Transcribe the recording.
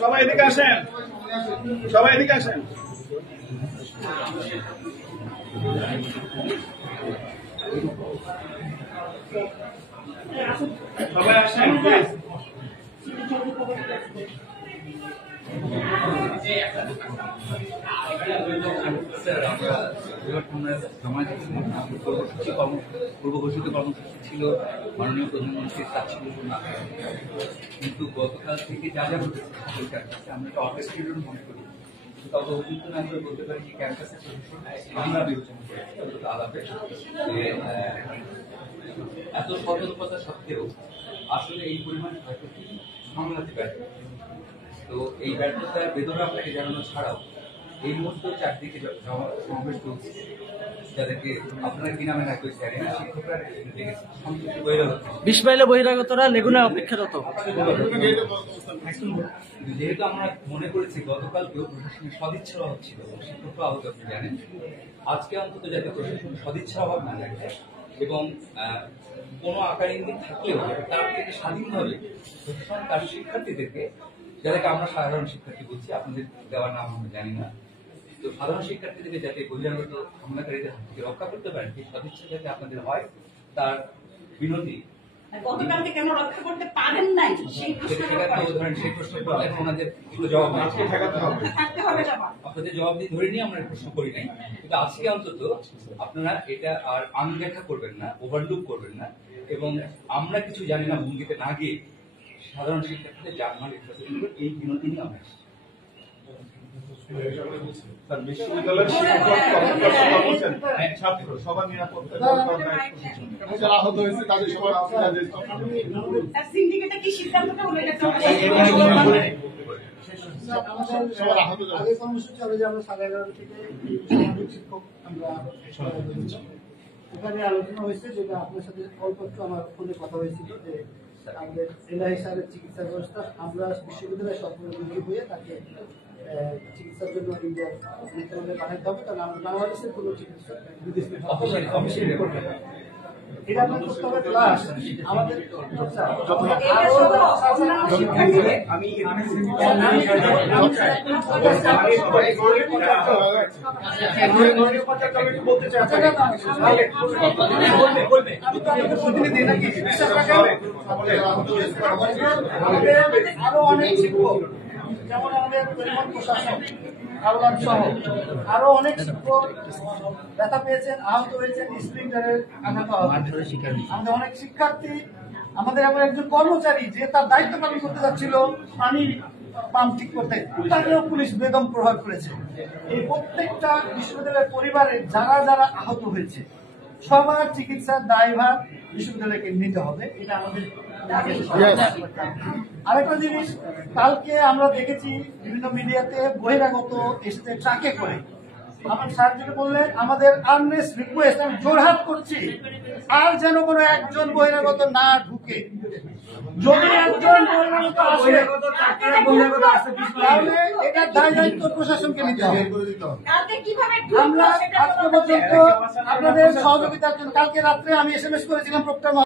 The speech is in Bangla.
সবাই এদিকে আসেন, সবাই এদিকে আসেন। সবাই আসেন প্লিজ। পূর্বঘোষিত কর্মসূচি ছিল মাননীয় প্রধানমন্ত্রীর তাৎক্ষণিক না, কিন্তু গতকাল থেকে যা যা ঘটেছে আমরা একটা অর্কেস্ট্রেটেড মনে করি। তবে অভিযুক্ত না করে বলতে পারি যে ক্যাম্পাসের আমরা বিবেচনা করেছি আলাপে এত সতর্কতা সত্ত্বেও আসলে এই পরিমাণ ক্ষয়ক্ষতি সামলাতে ব্যর্থ। তো এই ব্যর্থতার বেদনা আপনাকে জানানো ছাড়াও এই মুহূর্তে চারদিকে সমাবেশ চলছে, যাদেরকে আপনারা কি নামে রাখবে জানেন, শিক্ষকরা বিশ মাইলে বহিরাগতরা লেগুনায় অপেক্ষারত। যেহেতু আমরা মনে করেছি গতকালকেও প্রশাসনের সদিচ্ছার অভাব ছিল, শিক্ষকরা আহত আপনি জানেন, আজকে অন্তত যাতে প্রশাসনের সদিচ্ছার অভাব না থাকে এবং কোনো আকার ইঙ্গিত থাকলেও তার থেকে স্বাধীনভাবে প্রশাসন তার শিক্ষার্থীদেরকে, যাদেরকে আমরা সাধারণ শিক্ষার্থী বলছি, আপনাদের দেওয়ার নাম আমরা জানি না, তো সাধারণ শিক্ষার্থীদেরকে যাতে বহিরাগত হামলাকারীদের হাত থেকে রক্ষা করতে পারেন সেই সদিচ্ছা যাতে আপনাদের হয় তার বিনতি। গতকালকে কেন রক্ষা করতে পারেন নাই সেই প্রশ্ন এখন ওনাদের জবাব আপনাদের জবাব দিয়ে ধরে নিয়ে আমরা প্রশ্ন করি নাই, কিন্তু আজকে অন্তত আপনারা এটা আর আনদেখা করবেন না, ওভারলুক করবেন না, এবং আমরা কিছু জানি না ভঙ্গিতে না গিয়ে সাধারণ শিক্ষার্থীদের জানমাল এই বিনতি নিয়ে আমরা বিশ্ববিদ্যালয়ের ছাত্র সবার নিরাপত্তা আহত হয়েছে তাদের সবার সিন্ডিকেটে কি সিদ্ধান্তটা হলো এটা আগে কর্মসূচি হবে যে আমরা 11:30 থেকে শিক্ষক আমরা ওখানে আলোচনা হয়েছে, যেটা আপনার সাথে অল্পত্র আমার ফোনে কথা হয়েছিল যে আমাদের এনআই স্যারের চিকিৎসা ব্যবস্থা আমরা বিশ্ববিদ্যালয়ের সরকারি হয়ে তাকে চিকিৎসার জন্য ইন্ডিয়ার মেডিকেলে পাঠাতে হবে, কারণ আমরা বাংলাদেশের কোনো চিকিৎসা বিদেশে এটা আমরা করতে হবে। প্লাস আমাদের আরো অনেক শিক্ষক যেমন আমাদের প্রশাসন সহ আরো অনেক শিক্ষক ব্যথা পেয়েছেন, আহত হয়েছেন, স্প্রিন্টারের আঘাত আমাদের অনেক শিক্ষার্থী, আমাদের এমন একজন কর্মচারী যে তার দায়িত্ব পালন করতে যাচ্ছিল পানি পাম্প ঠিক করতে, তাকেও পুলিশ বেদম প্রহার করেছে। এই প্রত্যেকটা বিশ্ববিদ্যালয়ের পরিবারে যারা যারা আহত হয়েছে সবার চিকিৎসার দায়ভার বিশ্ববিদ্যালয়কে নিতে হবে, এটা আমাদের। আরেকটা জিনিস, কালকে আমরা দেখেছি বিভিন্ন মিডিয়াতে বহিরাগত এসেছে ট্রাকে করে। আমার স্যার যেটা বললেন, আমাদের আর্নেস্ট রিকোয়েস্ট, আমি জোরহাট করছি আর যেন কোনো একজন বহিরাগত না ঢুকে। যদি একজন বহিরাগত আসে তাহলে এটার দায় দায়িত্ব প্রশাসনকে নিতে হবে। আমরা আজকে পর্যন্ত আপনাদের সহযোগিতার জন্য, কালকে রাত্রে আমি SMS করেছিলাম প্রক্টর